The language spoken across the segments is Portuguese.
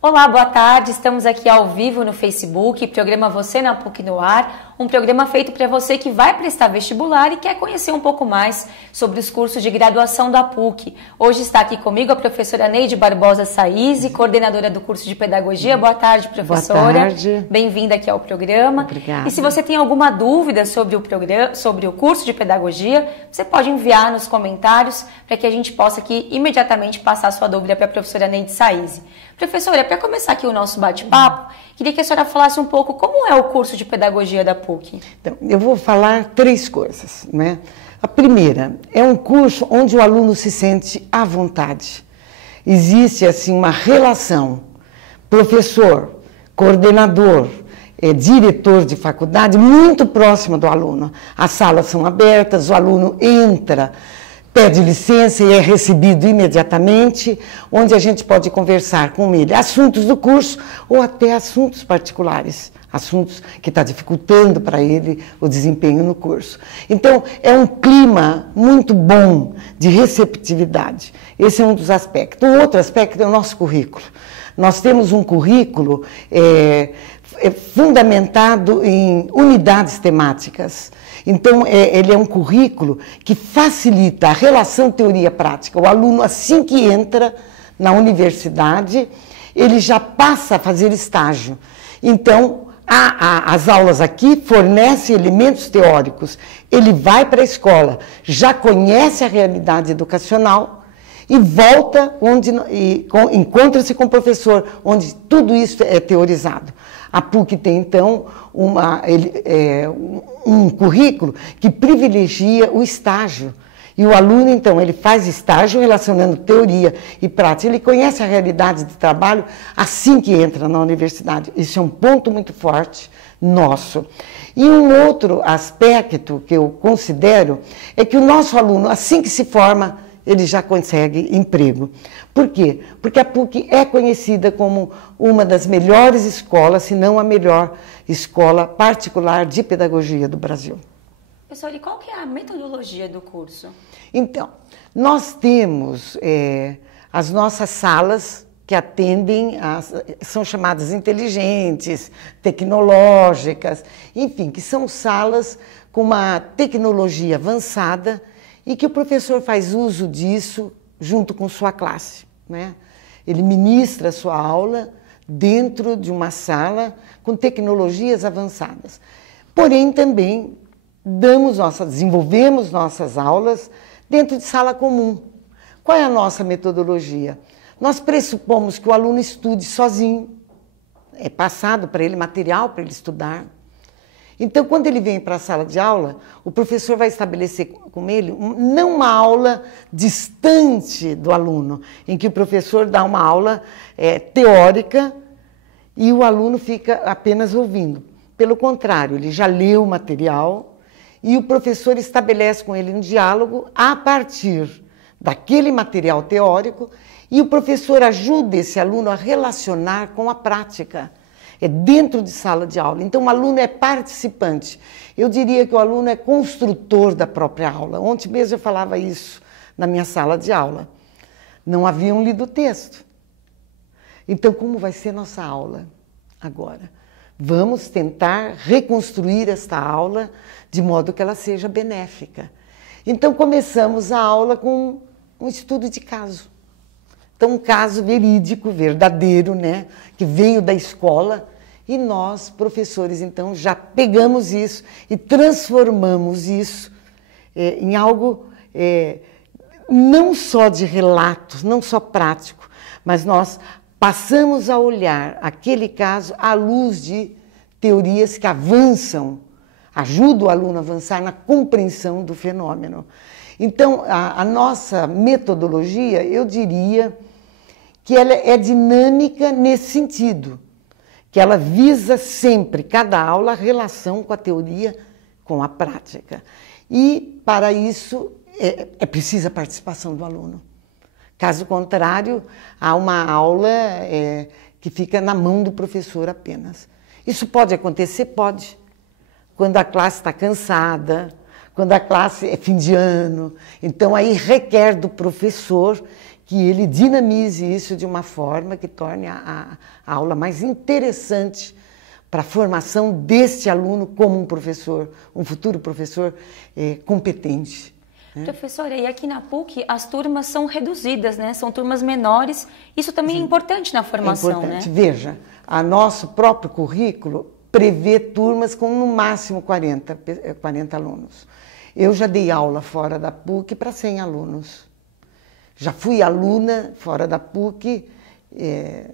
Olá, boa tarde. Estamos aqui ao vivo no Facebook, programa Você na PUC no Ar, um programa feito para você que vai prestar vestibular e quer conhecer um pouco mais sobre os cursos de graduação da PUC. Hoje está aqui comigo a professora Neide Barbosa Saízi, coordenadora do curso de Pedagogia. Boa tarde, professora. Boa tarde. Bem-vinda aqui ao programa. Obrigada. E se você tem alguma dúvida sobre o programa, sobre o curso de Pedagogia, você pode enviar nos comentários para que a gente possa aqui imediatamente passar a sua dúvida para a professora Neide Saízi. Professora, para começar aqui o nosso bate-papo, queria que a senhora falasse um pouco como é o curso de Pedagogia da PUC. Então, eu vou falar três coisas, né? A primeira, é um curso onde o aluno se sente à vontade. Existe, assim, uma relação professor, coordenador, diretor de faculdade muito próxima do aluno. As salas são abertas, o aluno entra, pede licença e é recebido imediatamente, onde a gente pode conversar com ele assuntos do curso ou até assuntos particulares, assuntos que está dificultando para ele o desempenho no curso. Então, é um clima muito bom de receptividade. Esse é um dos aspectos. Um outro aspecto é o nosso currículo. Nós temos um currículo fundamentado em unidades temáticas. Então, ele é um currículo que facilita a relação teoria-prática. O aluno, assim que entra na universidade, ele já passa a fazer estágio. Então, as aulas aqui fornecem elementos teóricos. Ele vai para a escola, já conhece a realidade educacional e volta encontra-se com o professor, onde tudo isso é teorizado. A PUC tem, então, um currículo que privilegia o estágio. E o aluno, então, ele faz estágio relacionando teoria e prática. Ele conhece a realidade de trabalho assim que entra na universidade. Isso é um ponto muito forte nosso. E um outro aspecto que eu considero é que o nosso aluno, assim que se forma, ele já consegue emprego. Por quê? Porque a PUC é conhecida como uma das melhores escolas, se não a melhor escola particular de pedagogia do Brasil. Professor, e qual que é a metodologia do curso? Então, nós temos as nossas salas que atendem, são chamadas inteligentes, tecnológicas, enfim, que são salas com uma tecnologia avançada e que o professor faz uso disso junto com sua classe, né? Ele ministra a sua aula dentro de uma sala com tecnologias avançadas. Porém, também desenvolvemos nossas aulas dentro de sala comum. Qual é a nossa metodologia? Nós pressupomos que o aluno estude sozinho, é passado para ele material para ele estudar. Então, quando ele vem para a sala de aula, o professor vai estabelecer com ele não uma aula distante do aluno, em que o professor dá uma aula teórica e o aluno fica apenas ouvindo. Pelo contrário, ele já leu o material e o professor estabelece com ele um diálogo a partir daquele material teórico e o professor ajuda esse aluno a relacionar com a prática. É dentro de sala de aula. Então, o aluno é participante. Eu diria que o aluno é construtor da própria aula. Ontem mesmo eu falava isso na minha sala de aula. Não haviam lido o texto. Então, como vai ser nossa aula agora? Vamos tentar reconstruir esta aula de modo que ela seja benéfica. Então, começamos a aula com um estudo de caso. Então, um caso verídico, verdadeiro, né? Que veio da escola e nós, professores, então, já pegamos isso e transformamos isso em algo não só de relatos, não só prático, mas nós passamos a olhar aquele caso à luz de teorias que avançam, ajudam o aluno a avançar na compreensão do fenômeno. Então, a nossa metodologia, eu diria que ela é dinâmica nesse sentido, que ela visa sempre, cada aula, a relação com a teoria, com a prática. E, para isso, é precisa a participação do aluno. Caso contrário, há uma aula que fica na mão do professor apenas. Isso pode acontecer? Pode. Quando a classe está cansada, quando a classe é fim de ano. Então, aí requer do professor que ele dinamize isso de uma forma que torne a aula mais interessante para a formação deste aluno como um professor, um futuro professor competente. Professora, e aqui na PUC as turmas são reduzidas, né? São turmas menores. Isso também é importante na formação, é importante. Né? Veja, nosso próprio currículo prevê turmas com no máximo 40 alunos. Eu já dei aula fora da PUC para 100 alunos. Já fui aluna fora da PUC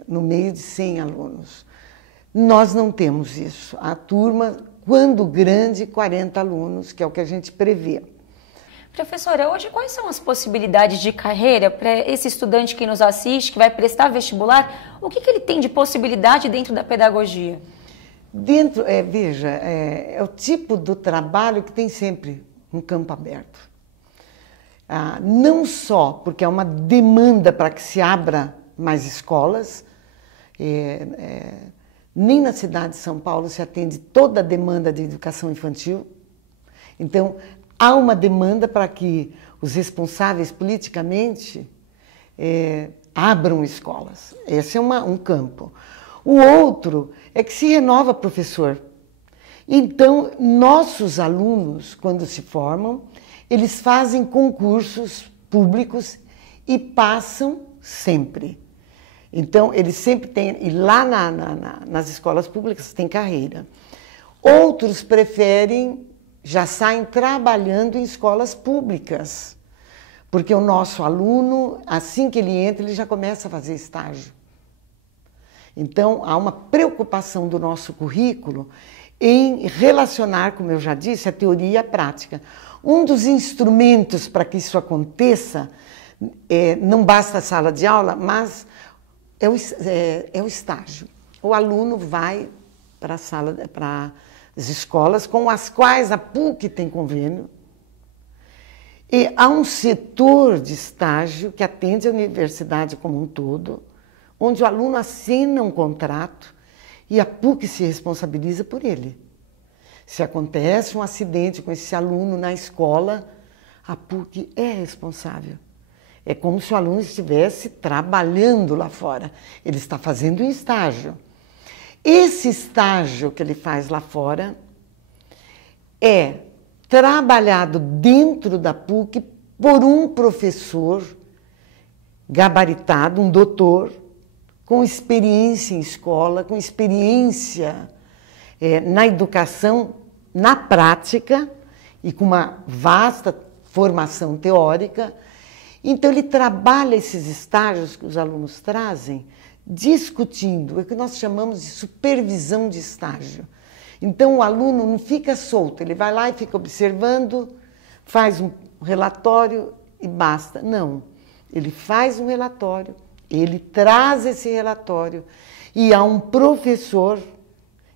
no meio de 100 alunos. Nós não temos isso. A turma, quando grande, 40 alunos, que é o que a gente prevê. Professora, hoje quais são as possibilidades de carreira para esse estudante que nos assiste, que vai prestar vestibular? O que ele tem de possibilidade dentro da pedagogia? Veja, é o tipo do trabalho que tem sempre um campo aberto. Não só porque é uma demanda para que se abra mais escolas, nem na cidade de São Paulo se atende toda a demanda de educação infantil. Então, há uma demanda para que os responsáveis politicamente abram escolas. Esse é um campo. O outro é que se renova professor. Então, nossos alunos, quando se formam, eles fazem concursos públicos e passam sempre. Então, eles sempre têm... E lá nas escolas públicas tem carreira. Outros preferem... já saem trabalhando em escolas públicas, porque o nosso aluno, assim que ele entra, ele já começa a fazer estágio. Então, há uma preocupação do nosso currículo em relacionar, como eu já disse, a teoria e a prática. Um dos instrumentos para que isso aconteça, não basta a sala de aula, mas é o estágio. O aluno vai para as escolas com as quais a PUC tem convênio, e há um setor de estágio que atende a universidade como um todo, onde o aluno assina um contrato e a PUC se responsabiliza por ele. Se acontece um acidente com esse aluno na escola, a PUC é responsável. É como se o aluno estivesse trabalhando lá fora. Ele está fazendo um estágio. Esse estágio que ele faz lá fora é trabalhado dentro da PUC por um professor gabaritado, um doutor, com experiência em escola, com experiência na educação, na prática e com uma vasta formação teórica. Então, ele trabalha esses estágios que os alunos trazem, discutindo, é o que nós chamamos de supervisão de estágio. Então, o aluno não fica solto, ele vai lá e fica observando, faz um relatório e basta. Não, ele faz um relatório, ele traz esse relatório e há um professor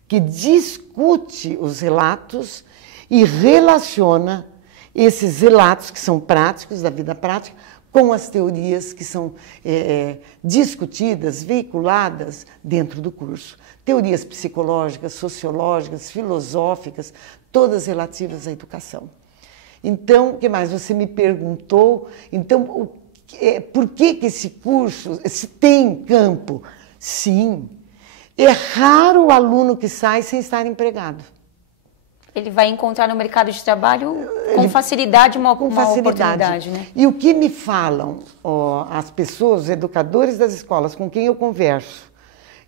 que discute os relatos e relaciona esses relatos que são práticos, da vida prática, com as teorias que são discutidas, veiculadas dentro do curso. Teorias psicológicas, sociológicas, filosóficas, todas relativas à educação. Então, o que mais? Você me perguntou, então, por que esse curso, se tem campo? Sim. É raro o aluno que sai sem estar empregado. Ele vai encontrar no mercado de trabalho com facilidade uma oportunidade, né? E o que me falam as pessoas, os educadores das escolas com quem eu converso,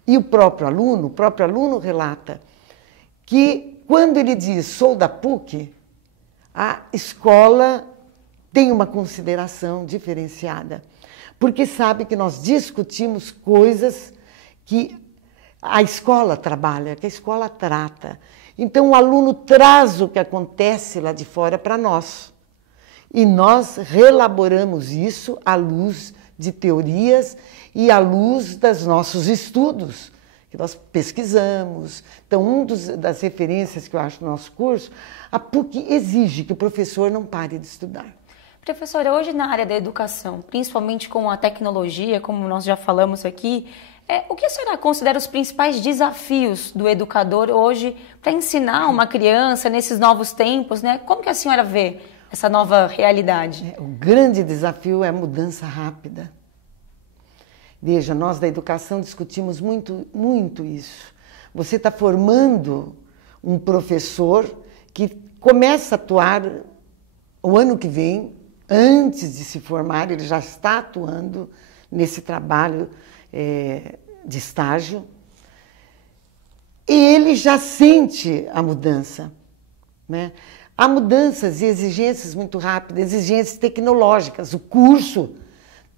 e o próprio aluno relata que quando ele diz sou da PUC, a escola tem uma consideração diferenciada, porque sabe que nós discutimos coisas que a escola trabalha, que a escola trata. Então, o aluno traz o que acontece lá de fora para nós. E nós relaboramos isso à luz de teorias e à luz dos nossos estudos, que nós pesquisamos. Então, das referências que eu acho no nosso curso, a PUC exige que o professor não pare de estudar. Professora, hoje na área da educação, principalmente com a tecnologia, como nós já falamos aqui, o que a senhora considera os principais desafios do educador hoje para ensinar uma criança nesses novos tempos, né? Como que a senhora vê essa nova realidade? O grande desafio é a mudança rápida. Veja, nós da educação discutimos muito isso. Você está formando um professor que começa a atuar o ano que vem, antes de se formar, ele já está atuando nesse trabalho de estágio, e ele já sente a mudança, né? Há mudanças e exigências muito rápidas, exigências tecnológicas. O curso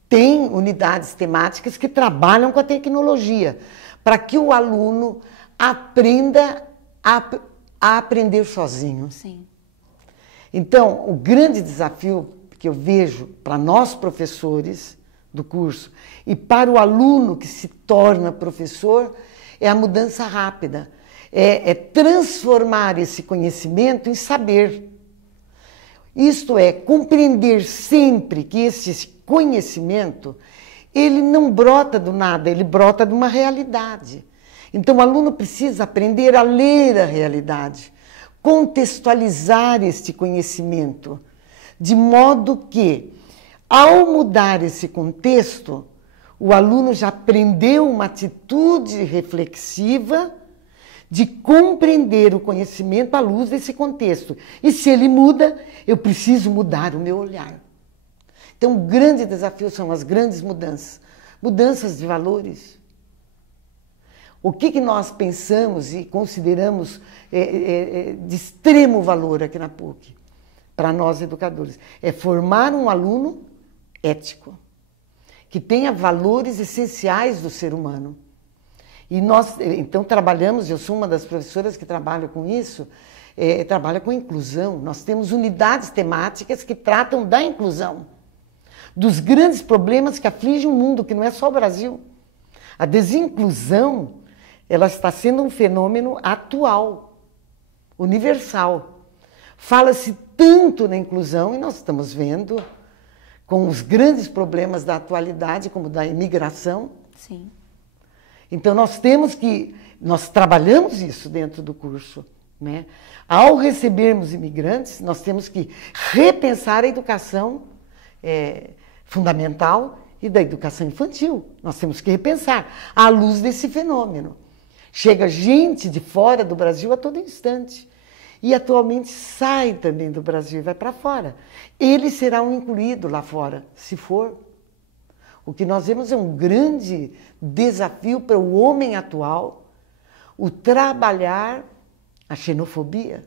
tem unidades temáticas que trabalham com a tecnologia, para que o aluno aprenda a aprender sozinho. Sim. Então, o grande desafio que eu vejo para nós professores do curso e para o aluno que se torna professor é a mudança rápida, é transformar esse conhecimento em saber. Isto é, compreender sempre que esse conhecimento, ele não brota do nada, ele brota de uma realidade. Então, o aluno precisa aprender a ler a realidade, contextualizar este conhecimento, de modo que, ao mudar esse contexto, o aluno já aprendeu uma atitude reflexiva de compreender o conhecimento à luz desse contexto. E se ele muda, eu preciso mudar o meu olhar. Então, o grande desafio são as grandes mudanças. Mudanças de valores. O que nós pensamos e consideramos de extremo valor aqui na PUC, para nós educadores, é formar um aluno ético, que tenha valores essenciais do ser humano. E nós, então, trabalhamos, eu sou uma das professoras que trabalha com isso, trabalha com inclusão. Nós temos unidades temáticas que tratam da inclusão, dos grandes problemas que afligem o mundo, que não é só o Brasil. A desinclusão, ela está sendo um fenômeno atual, universal. Fala-se tanto na inclusão, e nós estamos vendo, com os grandes problemas da atualidade, como da imigração. Sim. Então, nós trabalhamos isso dentro do curso, né? Ao recebermos imigrantes, nós temos que repensar a educação fundamental e da educação infantil. Nós temos que repensar à luz desse fenômeno. Chega gente de fora do Brasil a todo instante. E atualmente sai também do Brasil e vai para fora. Ele será um incluído lá fora, se for. O que nós vemos é um grande desafio para o homem atual, o trabalhar a xenofobia,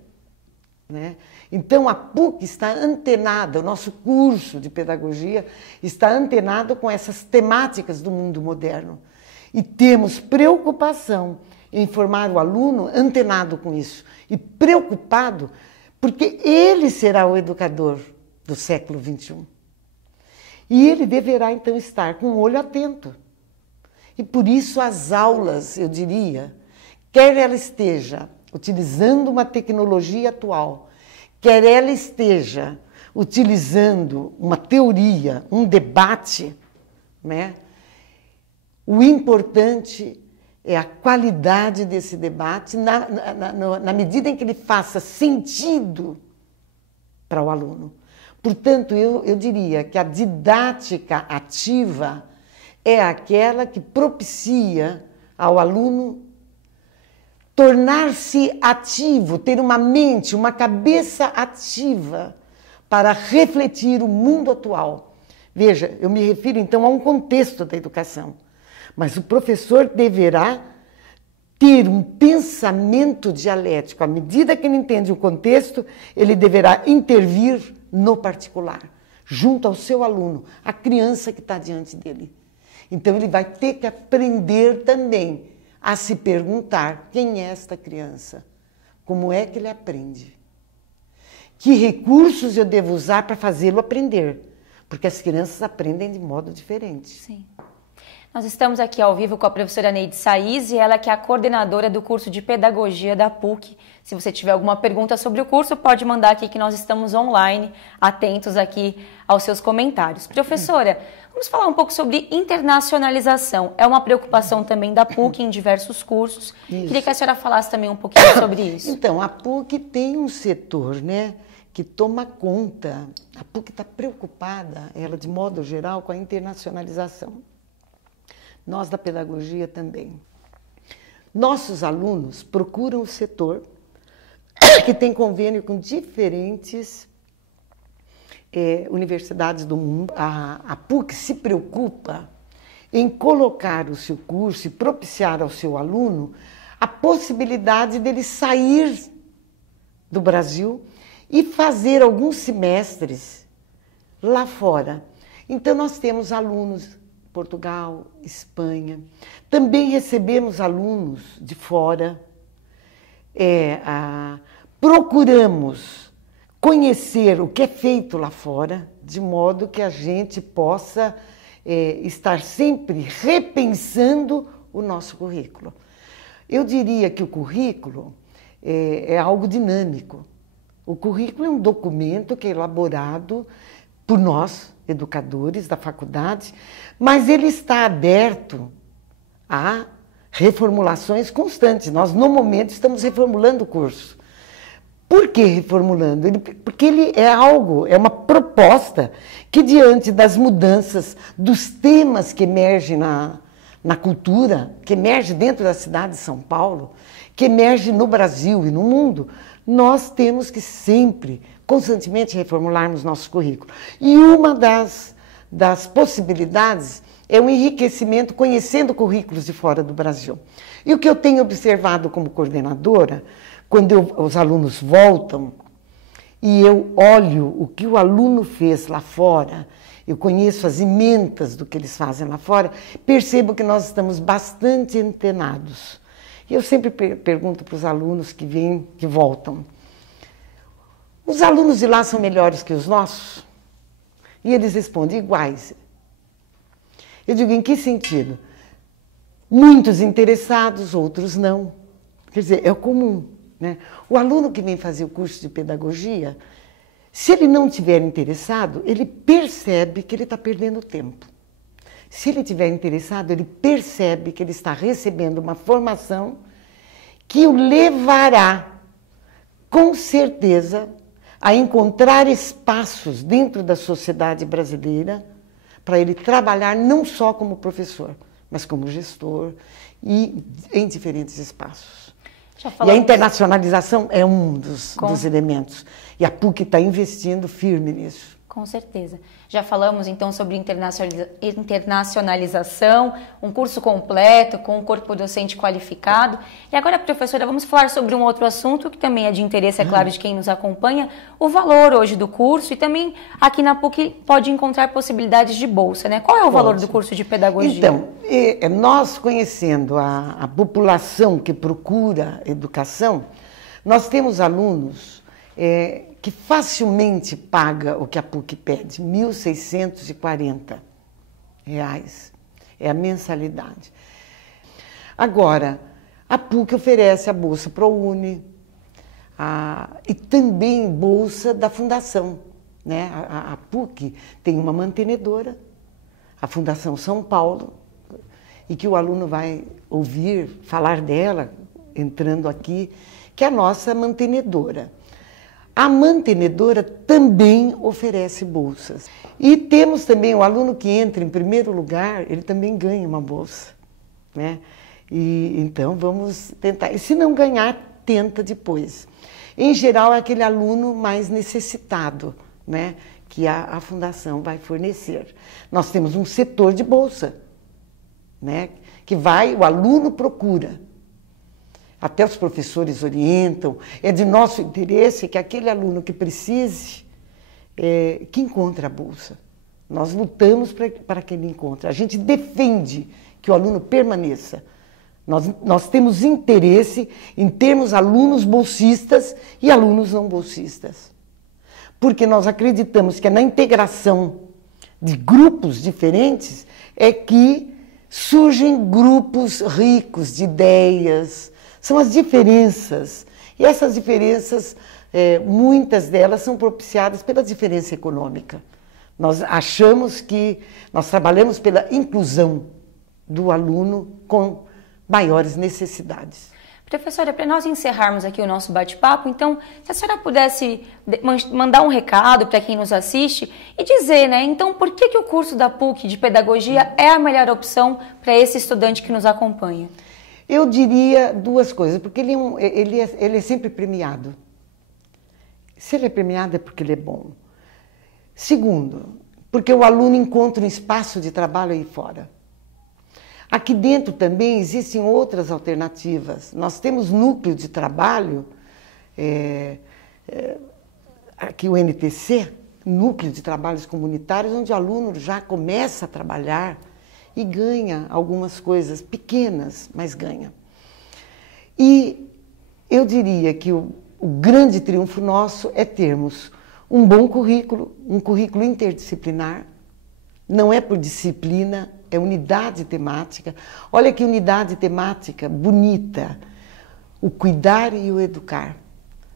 né? Então, a PUC está antenada, o nosso curso de pedagogia está antenado com essas temáticas do mundo moderno. E temos preocupação em formar o aluno antenado com isso. E preocupado, porque ele será o educador do século XXI. E ele deverá, então, estar com o olho atento. E por isso as aulas, eu diria, quer ela esteja utilizando uma tecnologia atual, quer ela esteja utilizando uma teoria, um debate, né? O importante é a qualidade desse debate na medida em que ele faça sentido para o aluno. Portanto, eu diria que a didática ativa é aquela que propicia ao aluno tornar-se ativo, ter uma mente, uma cabeça ativa para refletir o mundo atual. Veja, eu me refiro então a um contexto da educação, mas o professor deverá ter um pensamento dialético. À medida que ele entende o contexto, ele deverá intervir no particular, junto ao seu aluno, a criança que está diante dele. Então, ele vai ter que aprender também a se perguntar: quem é esta criança? Como é que ele aprende? Que recursos eu devo usar para fazê-lo aprender? Porque as crianças aprendem de modo diferente. Sim. Nós estamos aqui ao vivo com a professora Neide Saiz, e ela que é a coordenadora do curso de Pedagogia da PUC. Se você tiver alguma pergunta sobre o curso, pode mandar aqui que nós estamos online, atentos aqui aos seus comentários. Professora, vamos falar um pouco sobre internacionalização. É uma preocupação também da PUC em diversos cursos. Isso. Queria que a senhora falasse também um pouquinho sobre isso. Então, a PUC tem um setor, né, que toma conta. A PUC está preocupada, ela de modo geral, com a internacionalização. Nós da pedagogia também. Nossos alunos procuram o setor que tem convênio com diferentes universidades do mundo. A PUC se preocupa em colocar o seu curso e propiciar ao seu aluno a possibilidade dele sair do Brasil e fazer alguns semestres lá fora. Então, nós temos alunos de Portugal, Espanha. Também recebemos alunos de fora. Procuramos conhecer o que é feito lá fora, de modo que a gente possa estar sempre repensando o nosso currículo. Eu diria que o currículo é algo dinâmico. O currículo é um documento que é elaborado por nós, educadores da faculdade, mas ele está aberto a reformulações constantes. Nós, no momento, estamos reformulando o curso. Por que reformulando? Porque ele é uma proposta que, diante das mudanças, dos temas que emergem na cultura, que emergem dentro da cidade de São Paulo, que emergem no Brasil e no mundo, nós temos que sempre, constantemente, reformularmos nosso currículo. E uma das possibilidades é o enriquecimento conhecendo currículos de fora do Brasil. E o que eu tenho observado como coordenadora, quando os alunos voltam e eu olho o que o aluno fez lá fora, eu conheço as emendas do que eles fazem lá fora, percebo que nós estamos bastante antenados. E eu sempre pergunto para os alunos que vêm, que voltam, os alunos de lá são melhores que os nossos? E eles respondem, iguais. Eu digo, em que sentido? Muitos interessados, outros não. Quer dizer, é o comum, né? O aluno que vem fazer o curso de pedagogia, se ele não estiver interessado, ele percebe que ele está perdendo tempo. Se ele estiver interessado, ele percebe que ele está recebendo uma formação que o levará, com certeza, a encontrar espaços dentro da sociedade brasileira para ele trabalhar não só como professor, mas como gestor e em diferentes espaços. E a internacionalização é um dos elementos. E a PUC está investindo firme nisso. Com certeza. Já falamos, então, sobre internacionalização, um curso completo, com um corpo docente qualificado. E agora, professora, vamos falar sobre um outro assunto que também é de interesse, é claro, de quem nos acompanha, o valor hoje do curso e também aqui na PUC pode encontrar possibilidades de bolsa, né? Qual é o valor do curso de pedagogia? Então, nós conhecendo a população que procura educação, nós temos alunos que facilmente paga o que a PUC pede, R$ 1.640. É a mensalidade. Agora, a PUC oferece a Bolsa ProUni e também bolsa da Fundação, né? A PUC tem uma mantenedora, a Fundação São Paulo, e que o aluno vai ouvir falar dela, entrando aqui, que é a nossa mantenedora. A mantenedora também oferece bolsas. E temos também o aluno que entra em primeiro lugar, ele também ganha uma bolsa, né? E então vamos tentar. E se não ganhar, tenta depois. Em geral, é aquele aluno mais necessitado, né, que a Fundação vai fornecer. Nós temos um setor de bolsa, né, que o aluno procura. Até os professores orientam, é de nosso interesse que aquele aluno que precise, que encontre a bolsa. Nós lutamos para que ele encontre. A gente defende que o aluno permaneça. Nós temos interesse em termos alunos bolsistas e alunos não bolsistas. Porque nós acreditamos que é na integração de grupos diferentes é que surgem grupos ricos de ideias. São as diferenças. E essas diferenças, muitas delas são propiciadas pela diferença econômica. Nós achamos que nós trabalhamos pela inclusão do aluno com maiores necessidades. Professora, para nós encerrarmos aqui o nosso bate-papo, então, se a senhora pudesse mandar um recado para quem nos assiste e dizer, né, então, por que o curso da PUC de Pedagogia é a melhor opção para esse estudante que nos acompanha? Eu diria duas coisas, porque ele é sempre premiado. Se ele é premiado é porque ele é bom. Segundo, porque o aluno encontra um espaço de trabalho aí fora. Aqui dentro também existem outras alternativas. Nós temos núcleo de trabalho, aqui o NTC, Núcleo de Trabalhos Comunitários, onde o aluno já começa a trabalhar e ganha algumas coisas pequenas, mas ganha. E eu diria que o grande triunfo nosso é termos um bom currículo, um currículo interdisciplinar, não é por disciplina, é unidade temática. Olha que unidade temática bonita, o cuidar e o educar.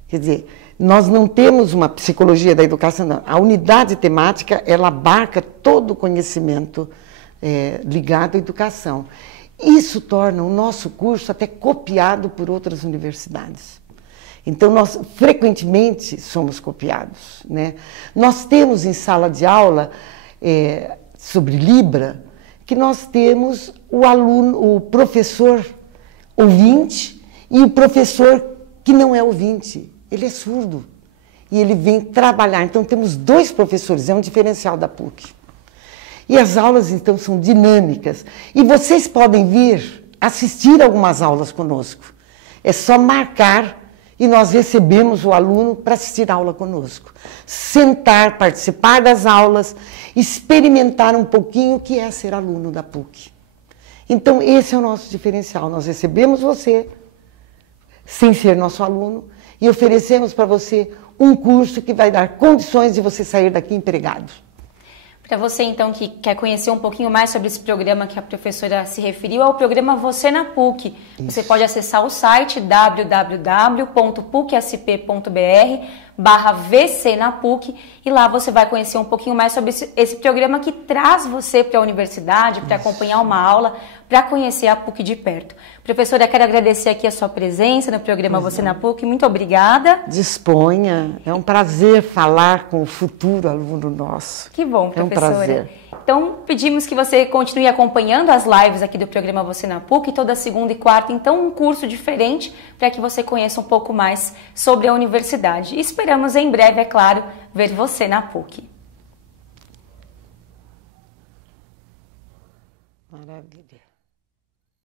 Quer dizer, nós não temos uma psicologia da educação, não. A unidade temática, ela abarca todo o conhecimento ligado à educação. Isso torna o nosso curso até copiado por outras universidades. Então, nós frequentemente somos copiados, né? Nós temos em sala de aula, sobre Libra, que nós temos o aluno, o professor ouvinte e o professor que não é ouvinte. Ele é surdo e ele vem trabalhar. Então, temos dois professores, é um diferencial da PUC. E as aulas, então, são dinâmicas. E vocês podem vir assistir algumas aulas conosco. É só marcar e nós recebemos o aluno para assistir a aula conosco. Sentar, participar das aulas, experimentar um pouquinho o que é ser aluno da PUC. Então, esse é o nosso diferencial. Nós recebemos você, sem ser nosso aluno, e oferecemos para você um curso que vai dar condições de você sair daqui empregado. Para você, então, que quer conhecer um pouquinho mais sobre esse programa que a professora se referiu, é o programa Você na PUC. Isso. Você pode acessar o site www.pucsp.br/VC na PUC e lá você vai conhecer um pouquinho mais sobre esse programa que traz você para a universidade, para acompanhar uma aula, para conhecer a PUC de perto. Professora, quero agradecer aqui a sua presença no programa Você na PUC. Muito obrigada. Disponha. É um prazer falar com o futuro aluno nosso. Que bom, professora. É um prazer. Então, pedimos que você continue acompanhando as lives aqui do programa Você na PUC, toda segunda e quarta, então um curso diferente para que você conheça um pouco mais sobre a universidade. E esperamos em breve, é claro, ver você na PUC.